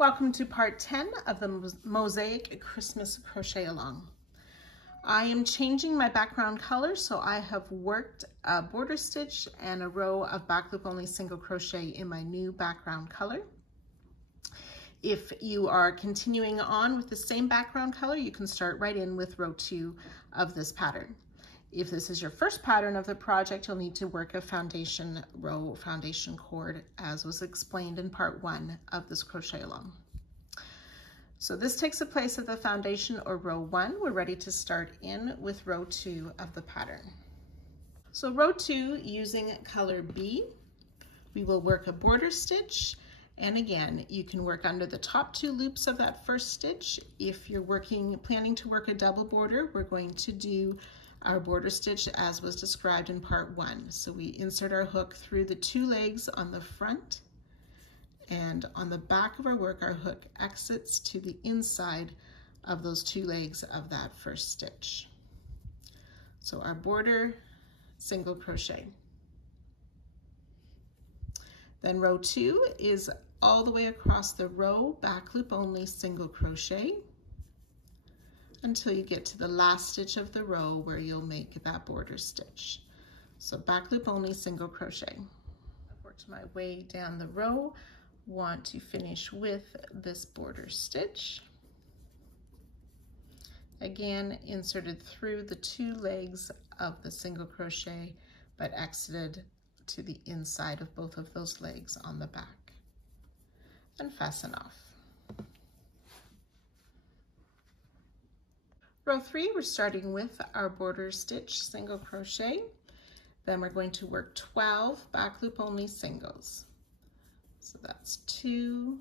Welcome to part 10 of the Mosaic Christmas Crochet Along. I am changing my background color, so I have worked a border stitch and a row of back loop only single crochet in my new background color. If you are continuing on with the same background color, you can start right in with row 2 of this pattern. If this is your first pattern of the project, you'll need to work a foundation row, foundation cord, as was explained in part 1 of this crochet along. So this takes the place of the foundation or row 1. We're ready to start in with row 2 of the pattern. So row 2, using color B, we will work a border stitch. And again, you can work under the top 2 loops of that first stitch. If you're planning to work a double border, we're going to do our border stitch as was described in part 1. So we insert our hook through the 2 legs on the front, and on the back of our work, our hook exits to the inside of those 2 legs of that first stitch. So our border single crochet. Then row 2 is all the way across the row, back loop only single crochet, until you get to the last stitch of the row where you'll make that border stitch. So back loop only single crochet. I've worked my way down the row, want to finish with this border stitch. Again, inserted through the 2 legs of the single crochet, but exited to the inside of both of those legs on the back, and fasten off. Row 3, we're starting with our border stitch single crochet. Then we're going to work 12 back loop only singles. So that's 2,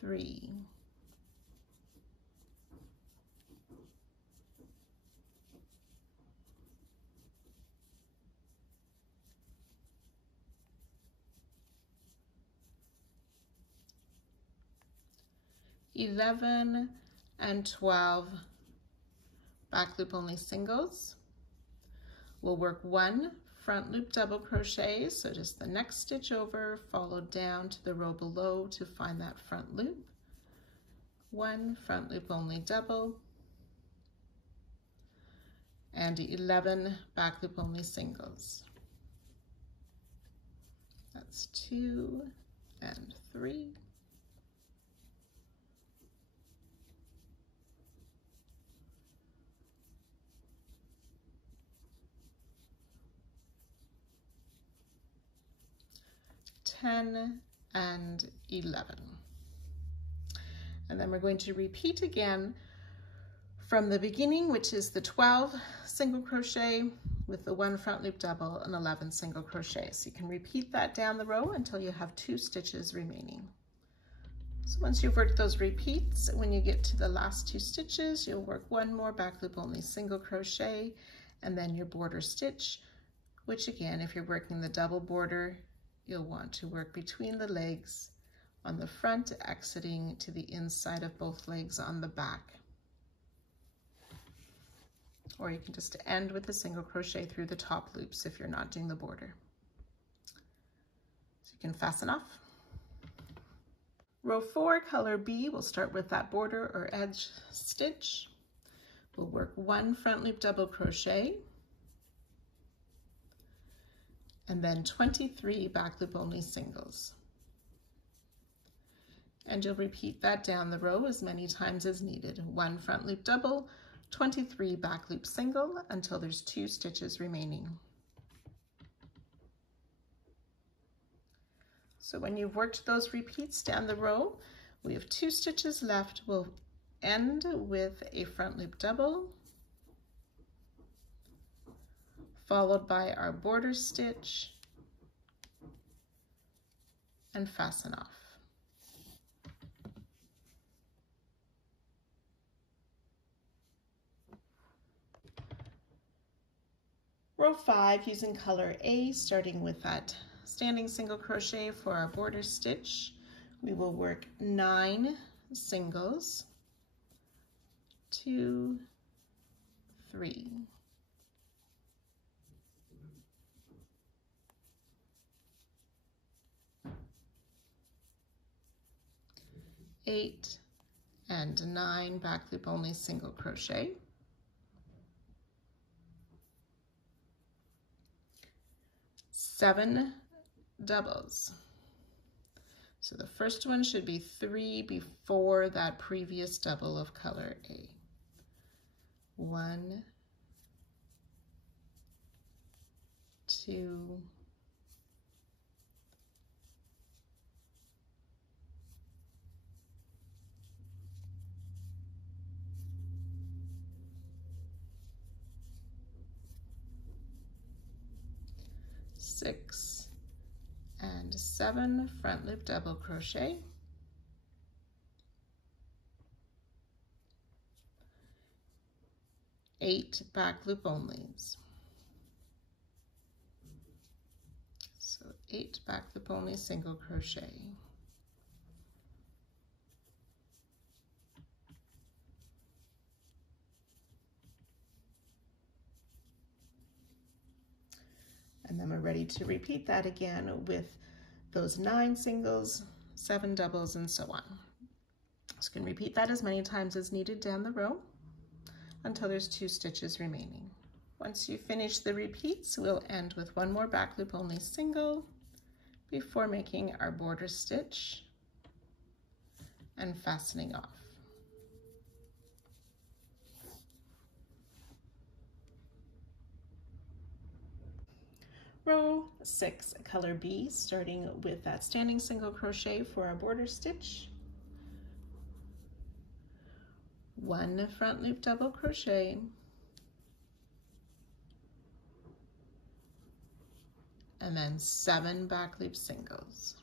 3, 11 and 12 back loop only singles. We'll work 1 front loop double crochet, so just the next stitch over, follow down to the row below to find that front loop. 1 front loop only double, and 11 back loop only singles. That's 2 and 3. And 11. And then we're going to repeat again from the beginning, which is the 12 single crochet with the 1 front loop double and 11 single crochet. So you can repeat that down the row until you have 2 stitches remaining. So once you've worked those repeats, when you get to the last 2 stitches, you'll work 1 more back loop only single crochet, and then your border stitch, which again, if you're working the double border, you'll want to work between the legs on the front, exiting to the inside of both legs on the back. Or you can just end with a single crochet through the top loops if you're not doing the border. So you can fasten off. Row 4, color B, we'll start with that border or edge stitch. We'll work 1 front loop double crochet, and then 23 back loop only singles. And you'll repeat that down the row as many times as needed. 1 front loop double, 23 back loop single until there's 2 stitches remaining. So when you've worked those repeats down the row, we have 2 stitches left. We'll end with a front loop double, followed by our border stitch, and fasten off. Row 5, using color A, starting with that standing single crochet for our border stitch, we will work 9 singles, 2, 3, 4, 8 and 9 back loop only single crochet, 7 doubles. So the first one should be 3 before that previous double of color A. 1, 2, 6 and 7 front loop double crochet, 8 back loop onlys. So 8 back loop only single crochet. And then we're ready to repeat that again with those 9 singles, 7 doubles, and so on. So you can repeat that as many times as needed down the row until there's 2 stitches remaining. Once you finish the repeats, we'll end with 1 more back loop only single before making our border stitch and fastening off. Row 6, color B, starting with that standing single crochet for our border stitch, 1 front loop double crochet, and then 7 back loop singles.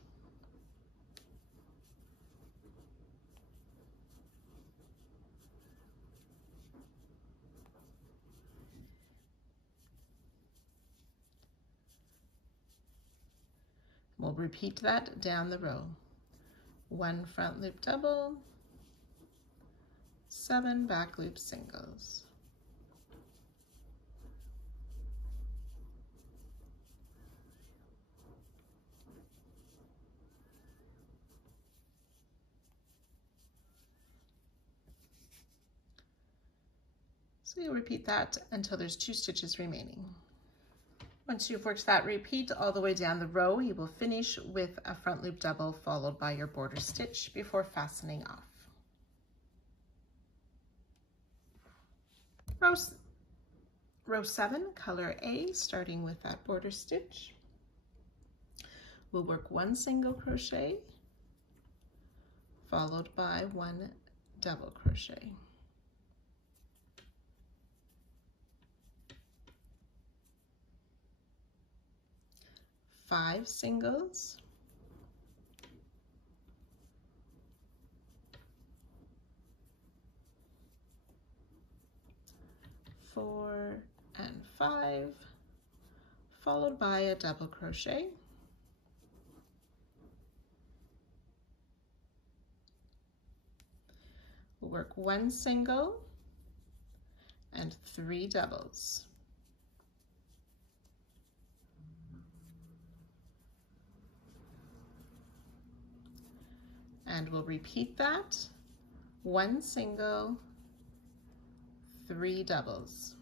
We'll repeat that down the row. 1 front loop double, 7 back loop singles. So you'll repeat that until there's 2 stitches remaining. Once you've worked that repeat all the way down the row, you will finish with a front loop double followed by your border stitch before fastening off. Row 7, color A, starting with that border stitch. We'll work 1 single crochet followed by 1 double crochet. 5 singles, 4 and 5, followed by a double crochet, we'll work 1 single and 3 doubles. And we'll repeat that, 1 single, 3 doubles.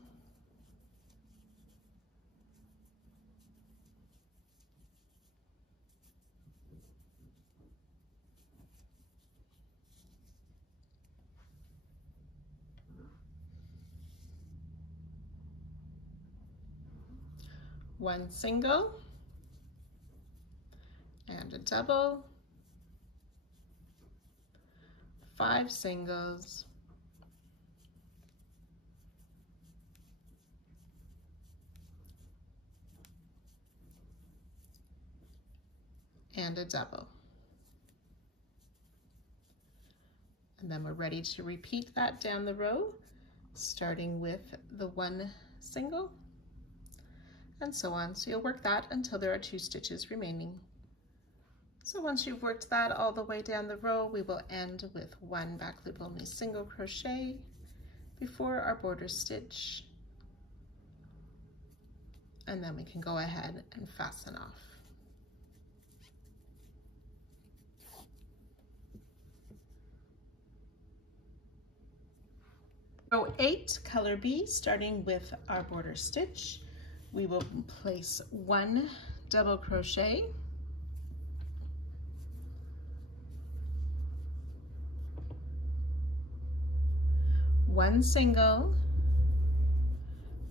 One single and a double, 5 singles, and a double. And then we're ready to repeat that down the row, starting with the 1 single, and so on. So you'll work that until there are 2 stitches remaining. So once you've worked that all the way down the row, we will end with 1 back loop only single crochet before our border stitch, and then we can go ahead and fasten off. Row 8, color B, starting with our border stitch, we will place 1 double crochet, one single,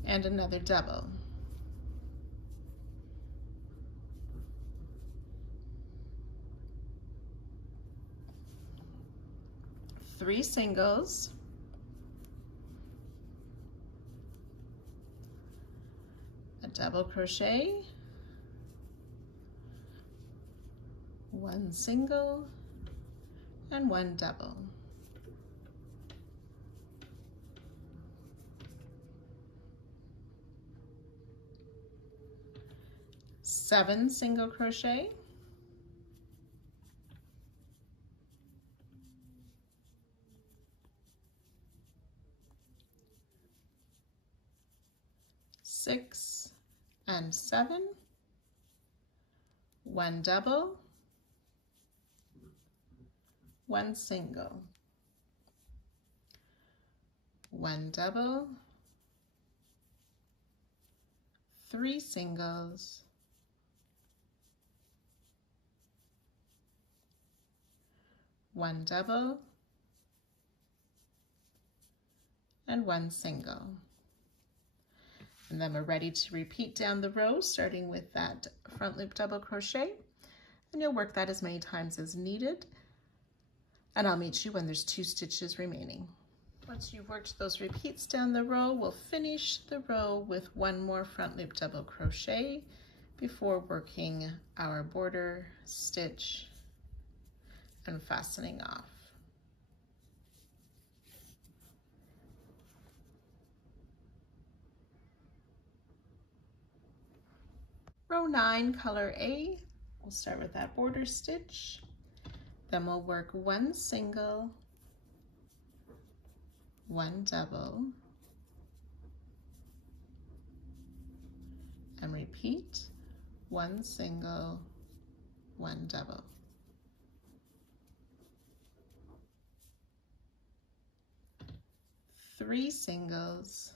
and another double. Three singles, a double crochet, one single, and one double. Seven single crochet, six and seven, one double, one single, one double, three singles, one double, and one single. And then we're ready to repeat down the row, starting with that front loop double crochet, and you'll work that as many times as needed. And I'll meet you when there's 2 stitches remaining. Once you've worked those repeats down the row, we'll finish the row with 1 more front loop double crochet before working our border stitch and fastening off. Row 9, color A, we'll start with that border stitch, then we'll work 1 single, 1 double, and repeat 1 single, 1 double. Three singles,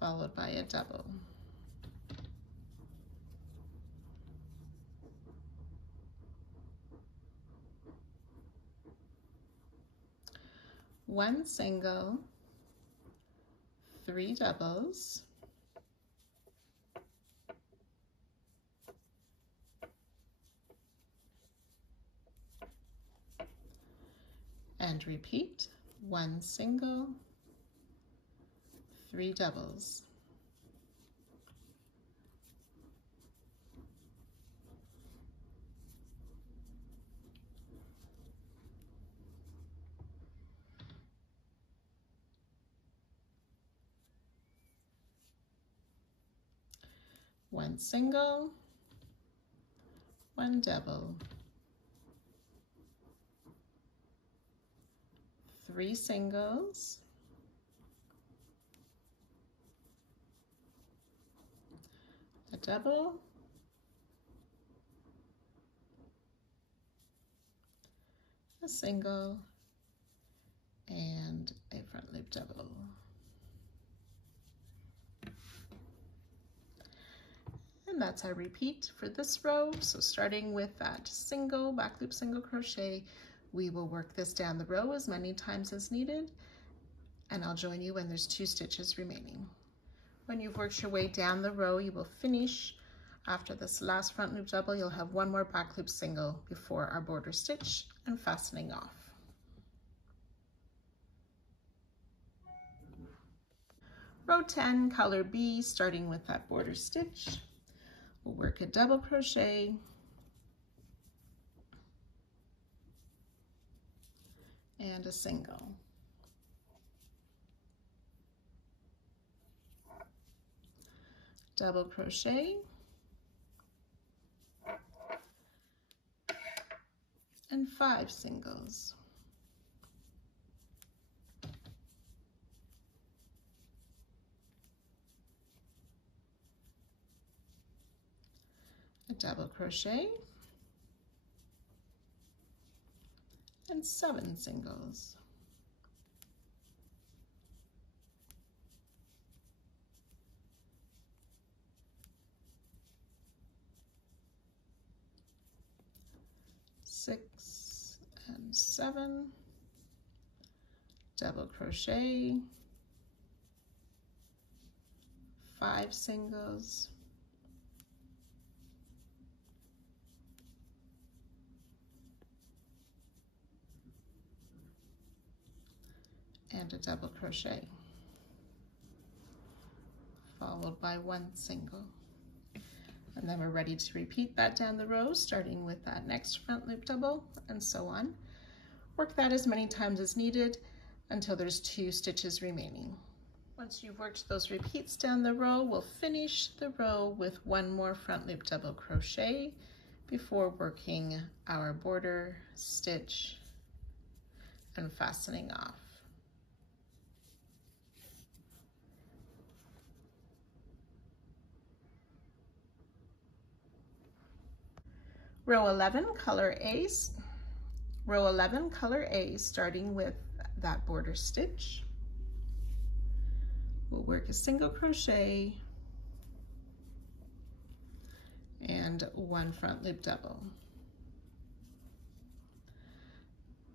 followed by a double. One single, 3 doubles, and repeat 1 single, 3 doubles. One single, 1 double, 3 singles, a double, a single, and a front loop double. And that's our repeat for this row. So starting with that single, back loop single crochet, we will work this down the row as many times as needed, and I'll join you when there's 2 stitches remaining. When you've worked your way down the row, you will finish. After this last front loop double, you'll have 1 more back loop single before our border stitch and fastening off. Row 10, color B, starting with that border stitch. We'll work a double crochet, and a single. Double crochet, and 5 singles. A double crochet, and 7 singles. Six and 7, double crochet, 5 singles, and a double crochet, followed by 1 single. And then we're ready to repeat that down the row, starting with that next front loop double, and so on. Work that as many times as needed until there's 2 stitches remaining. Once you've worked those repeats down the row, we'll finish the row with 1 more front loop double crochet before working our border stitch and fastening off. Row 11, color A, starting with that border stitch. We'll work a single crochet and 1 front loop double.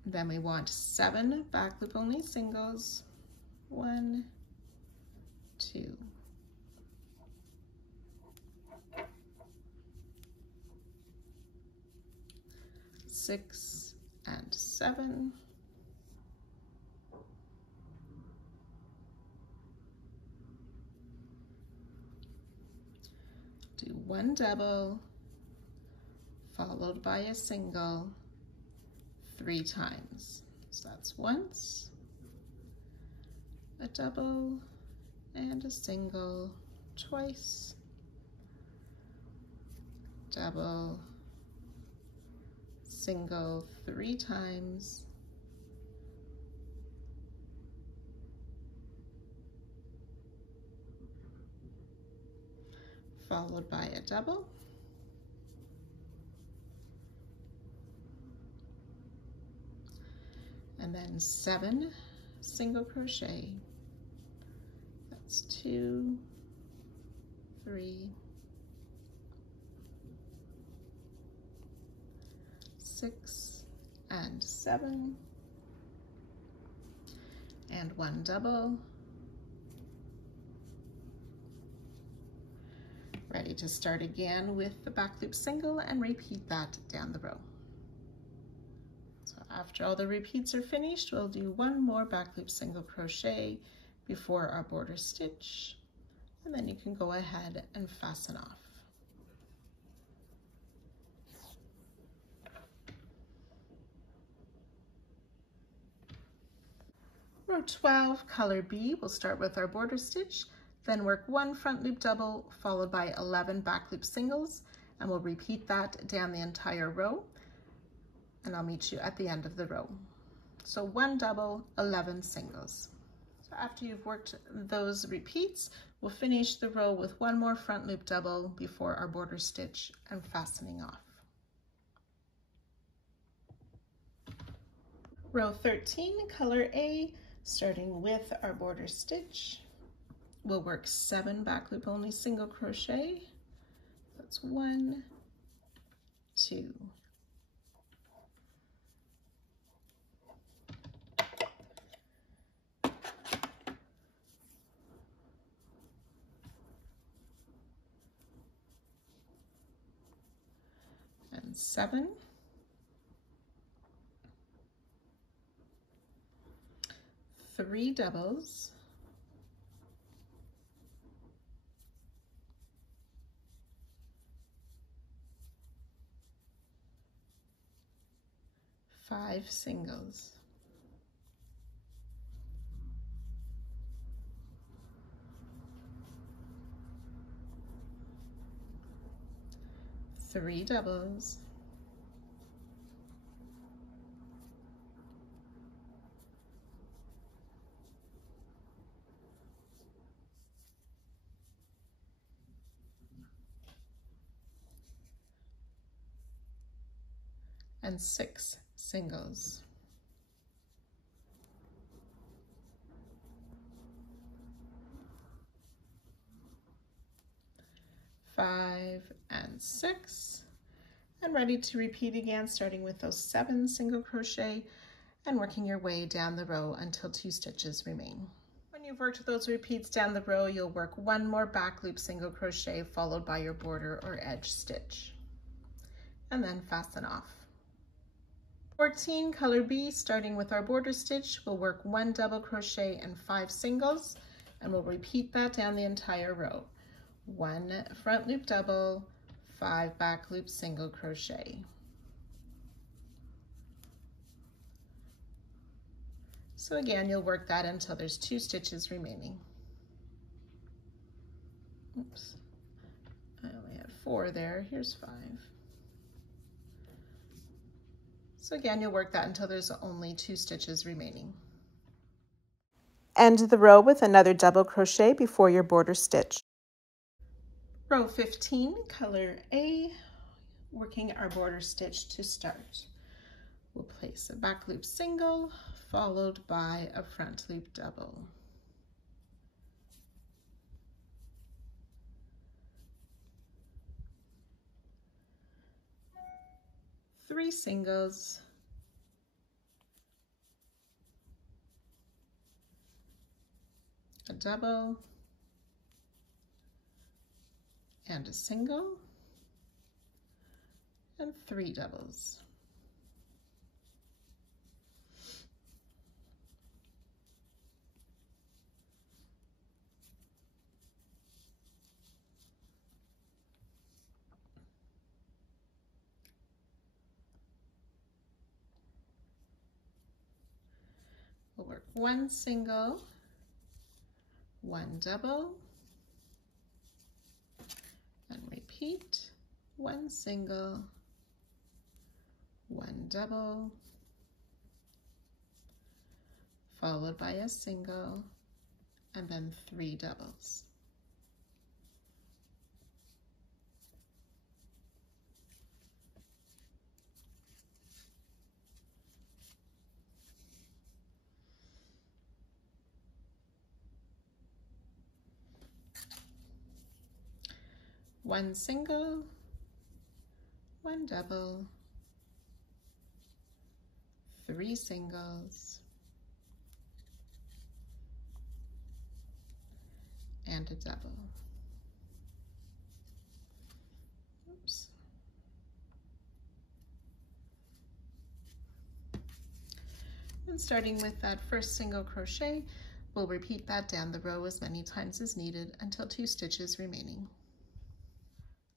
Then we want 7 back loop only singles, 1, 2. 6 and 7, do 1 double followed by a single 3 times. So that's once, a double, and a single twice, double, single 3 times, followed by a double, and then 7 single crochet. That's 2, 3, 6 and 7, and 1 double. Ready to start again with the back loop single and repeat that down the row. So after all the repeats are finished, we'll do 1 more back loop single crochet before our border stitch, and then you can go ahead and fasten off. Row 12, color B, we'll start with our border stitch, then work 1 front loop double followed by 11 back loop singles, and we'll repeat that down the entire row, and I'll meet you at the end of the row. So 1 double, 11 singles. So after you've worked those repeats, we'll finish the row with 1 more front loop double before our border stitch and fastening off. Row 13, color A, starting with our border stitch. We'll work 7 back loop only single crochet. That's 1, 2, 7, 3 doubles, 5 singles, 3 doubles, 6 singles. 5, and 6, and ready to repeat again, starting with those 7 single crochet and working your way down the row until 2 stitches remain. When you've worked those repeats down the row, you'll work 1 more back loop single crochet followed by your border or edge stitch, and then fasten off. 14, color B, starting with our border stitch, we'll work 1 double crochet and 5 singles, and we'll repeat that down the entire row. 1 front loop double, 5 back loop single crochet. So again, you'll work that until there's 2 stitches remaining. Oops, I only had 4 there, here's 5. So again, you'll work that until there's only 2 stitches remaining. End the row with another double crochet before your border stitch. Row 15, color A, working our border stitch to start. We'll place a back loop single followed by a front loop double. Three singles, a double, and a single, and 3 doubles. We'll work 1 single, 1 double, and repeat, 1 single, 1 double, followed by a single, and then 3 doubles. One single, 1 double, 3 singles, and a double. Oops. And starting with that first single crochet, we'll repeat that down the row as many times as needed until 2 stitches remaining.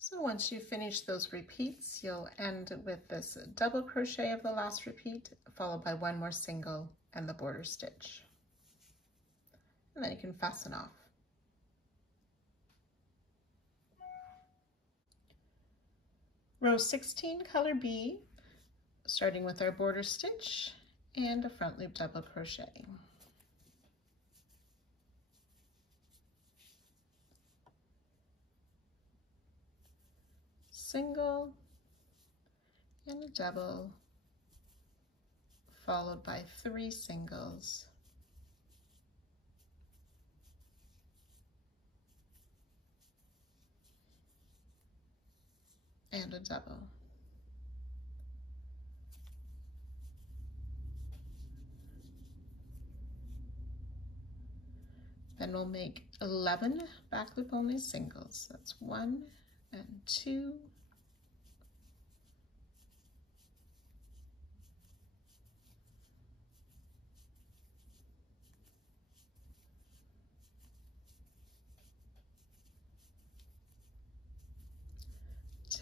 So once you finish those repeats, you'll end with this double crochet of the last repeat, followed by 1 more single and the border stitch. And then you can fasten off. Row 16, color B, starting with our border stitch and a front loop double crochet. Single and a double, followed by 3 singles, and a double. Then we'll make 11 back loop only singles. That's 1 and 2,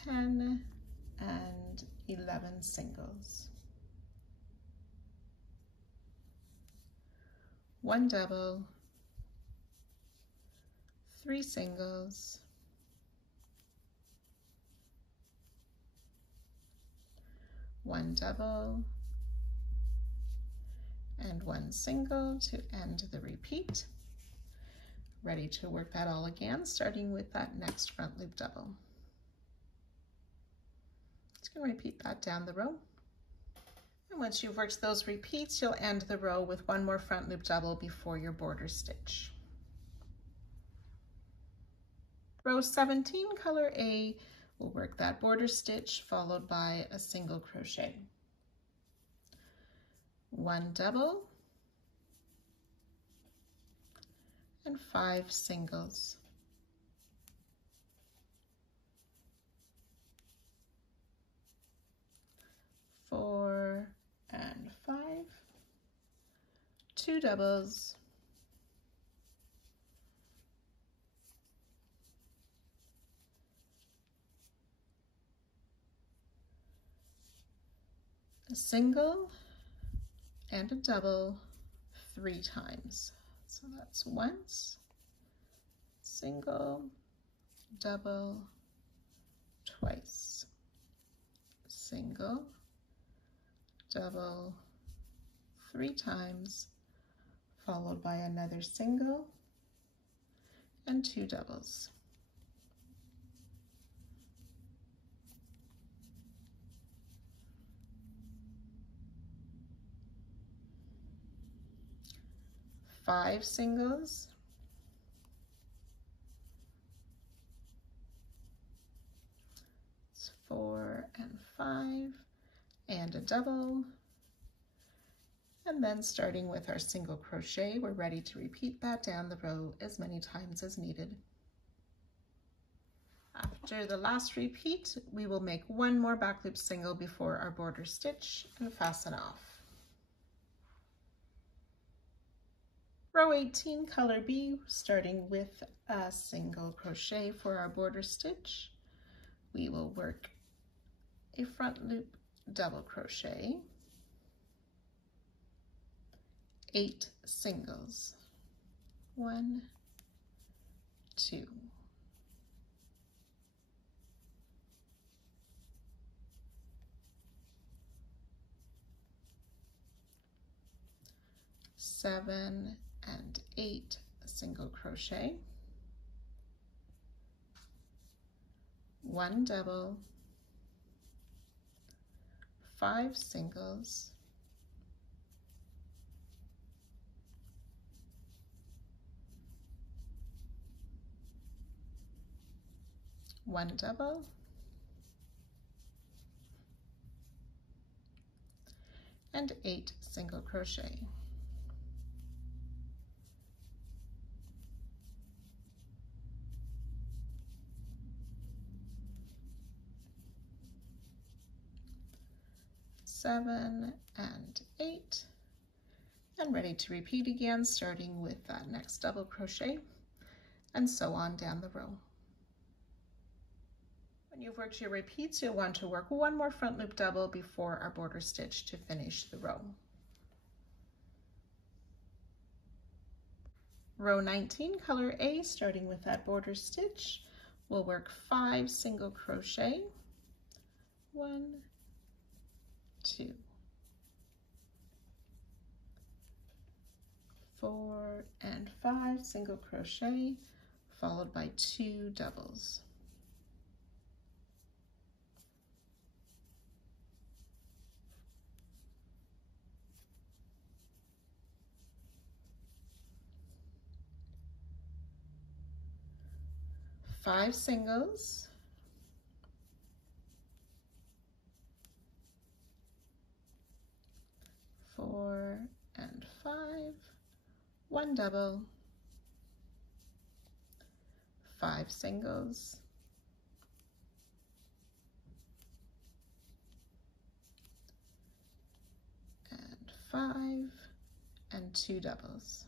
10 and 11 singles, 1 double, 3 singles, 1 double, and 1 single to end the repeat. Ready to work that all again, starting with that next front loop double. Just going to repeat that down the row. And once you've worked those repeats, you'll end the row with 1 more front loop double before your border stitch. Row 17, color A, we'll work that border stitch followed by a single crochet. 1 double and 5 singles. 4 and 5, 2 doubles, a single and a double 3 times. So that's once, single, double, twice, single, double, 3 times, followed by another single and 2 doubles. Five singles, it's 4 and 5, and a double, and then starting with our single crochet, we're ready to repeat that down the row as many times as needed. After the last repeat, we will make one more back loop single before our border stitch and fasten off. Row 18, color B, starting with a single crochet for our border stitch. We will work a front loop double crochet, 8 singles, 1, 2, 7 and 8 single crochet, 1 double, 5 singles, 1 double, and 8 single crochet. Seven and 8, and ready to repeat again, starting with that next double crochet, and so on down the row. When you've worked your repeats, you'll want to work one more front loop double before our border stitch to finish the row. Row 19, color A, starting with that border stitch, we'll work 5 single crochet, 1, 2, 4 and 5 single crochet, followed by 2 doubles. Five singles, 4 and 5, 1 double, 5 singles, and 5 and 2 doubles.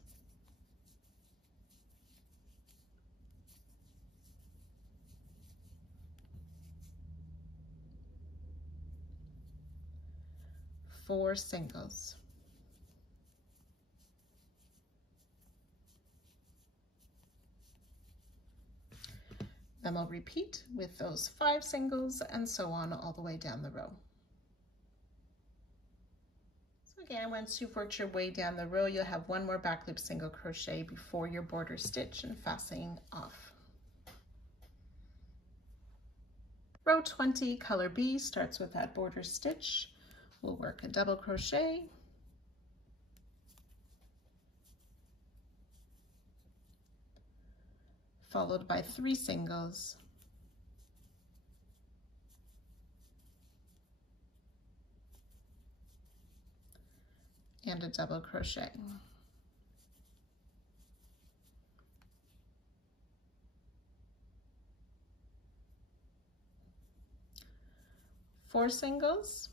Four singles. Then we'll repeat with those 5 singles and so on all the way down the row. So again, once you've worked your way down the row, you'll have one more back loop single crochet before your border stitch and fastening off. Row 20, color B, starts with that border stitch. We'll work a double crochet, followed by 3 singles, and a double crochet. Four singles,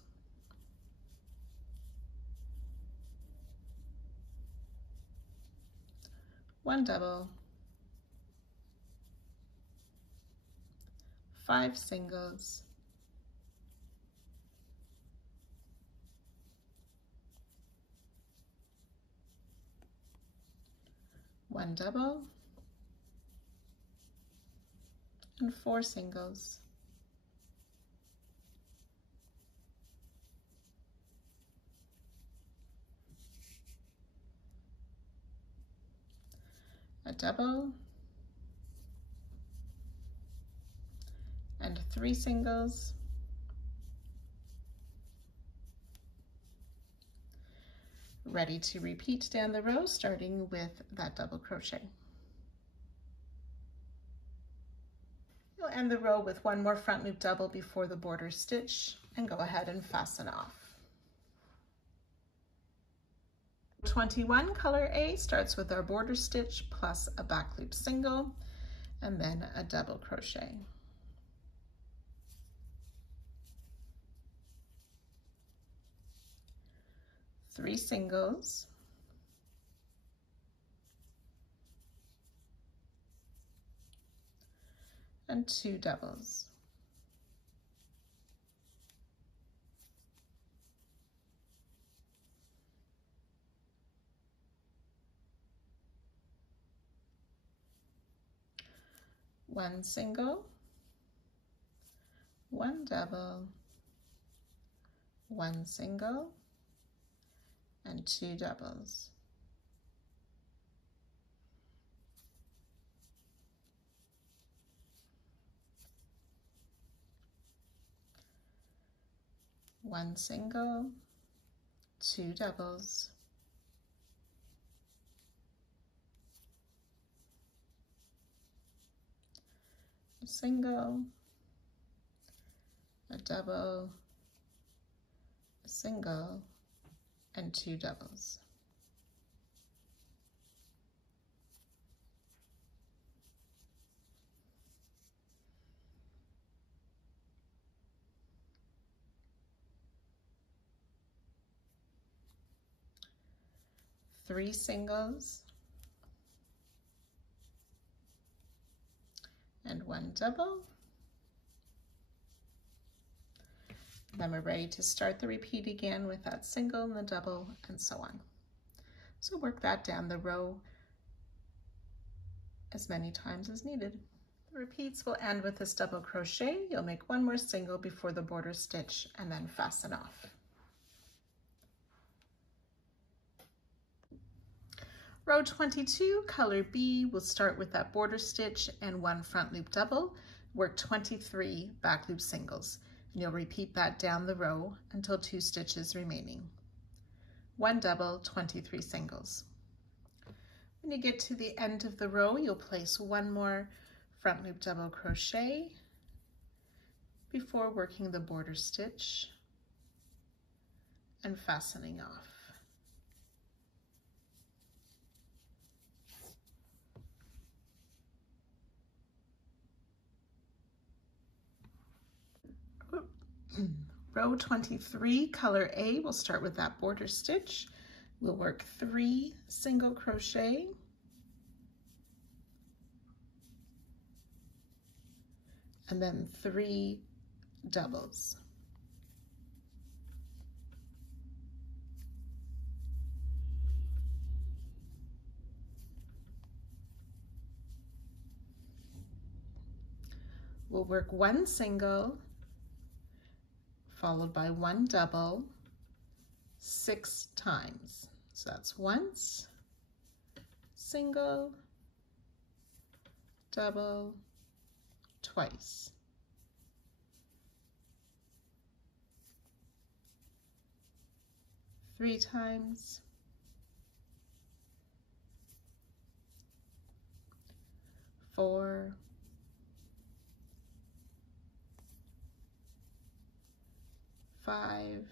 one double, 5 singles, one double, and 4 singles. A double, and 3 singles, ready to repeat down the row, starting with that double crochet. You'll end the row with one more front loop double before the border stitch and go ahead and fasten off. 21 color A starts with our border stitch plus a back loop single and then a double crochet. Three singles, and 2 doubles. One single, one double, one single, and 2 doubles. One single, 2 doubles, a single, a double, a single, and 2 doubles. Three singles, and one double. Then we're ready to start the repeat again with that single and the double and so on. So work that down the row as many times as needed. The repeats will end with this double crochet. You'll make one more single before the border stitch and then fasten off. Row 22, color B, will start with that border stitch and one front loop double. Work 23 back loop singles. And you'll repeat that down the row until 2 stitches remaining. One double, 23 singles. When you get to the end of the row, you'll place one more front loop double crochet before working the border stitch and fastening off. Row 23, color A, will start with that border stitch. We'll work 3 single crochet, and then 3 doubles. We'll work 1 single, followed by 1 double 6 times. So that's once, single, double, twice. Three times, 4, 5,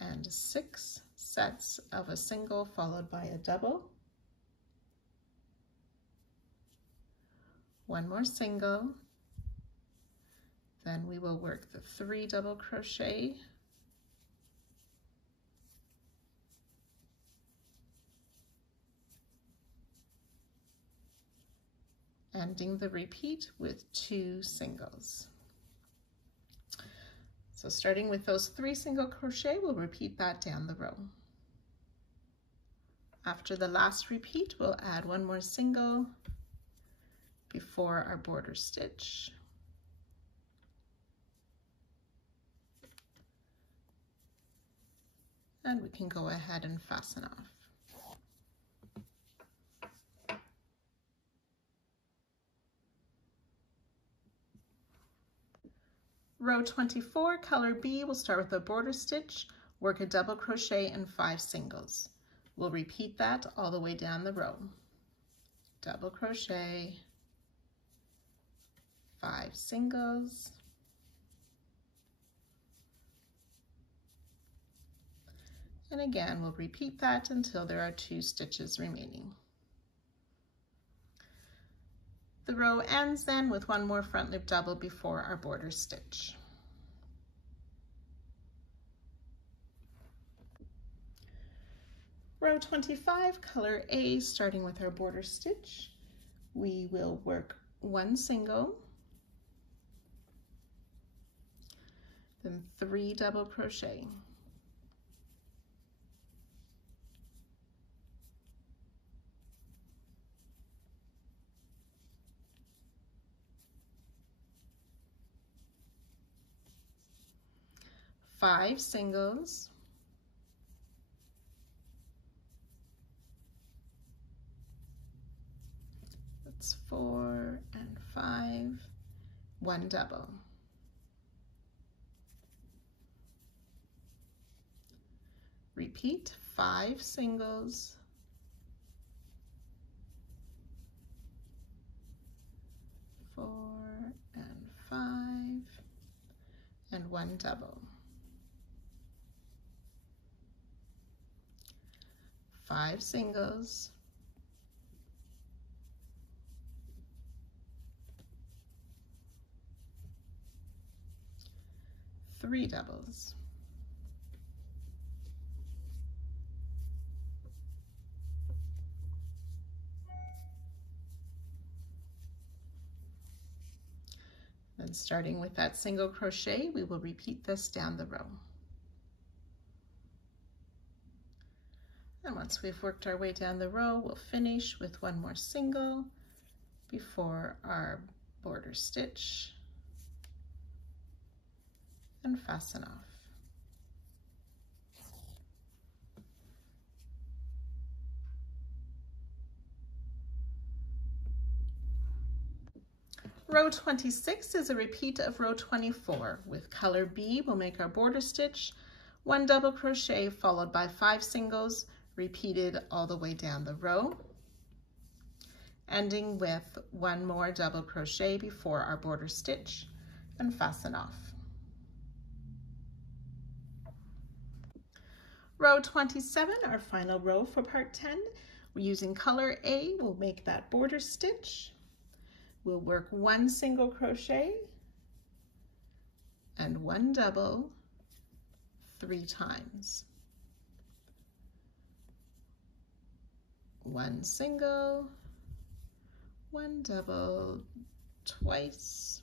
and 6 sets of a single followed by a double. One more single, then we will work the 3 double crochet, ending the repeat with 2 singles. So starting with those 3 single crochet, we'll repeat that down the row. After the last repeat, we'll add 1 more single before our border stitch. And we can go ahead and fasten off. Row 24, color B, we'll start with a border stitch, work a double crochet and 5 singles. We'll repeat that all the way down the row. Double crochet, 5 singles, and again we'll repeat that until there are 2 stitches remaining. The row ends then with 1 more front loop double before our border stitch. Row 25, color A, starting with our border stitch, we will work 1 single, then 3 double crochet. Five singles, that's 4 and 5, 1 double. Repeat 5 singles, 4 and 5, and 1 double. 5 singles, 3 doubles. Then starting with that single crochet, we will repeat this down the row. And once we've worked our way down the row, we'll finish with 1 more single before our border stitch and fasten off. Row 26 is a repeat of row 24. With color B, we'll make our border stitch, 1 double crochet followed by 5 singles, repeated all the way down the row, ending with 1 more double crochet before our border stitch and fasten off. Row 27, our final row for part 10. We're using color A, we'll make that border stitch. We'll work 1 single crochet and 1 double 3 times. 1 single, 1 double twice,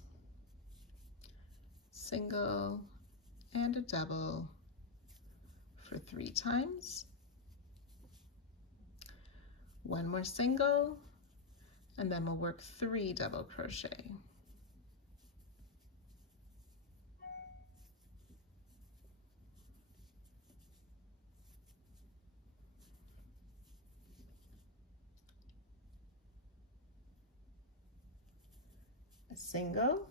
single and a double for 3 times. 1 more single, and then we'll work 3 double crochet. A single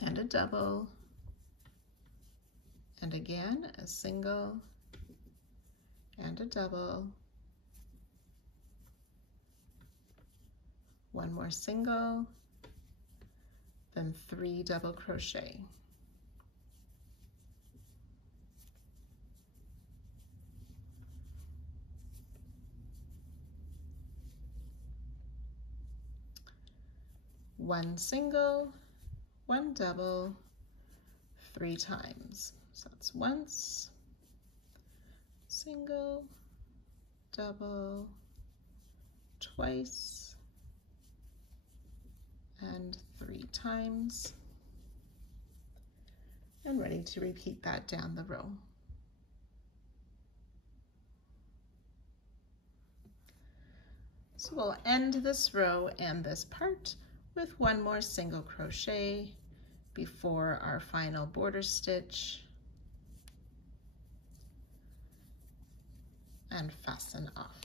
and a double, and again a single and a double, 1 more single, then 3 double crochet. One single, 1 double, 3 times. So that's once, single, double, twice, and 3 times. And ready to repeat that down the row. So we'll end this row and this part with 1 more single crochet before our final border stitch, and fasten off.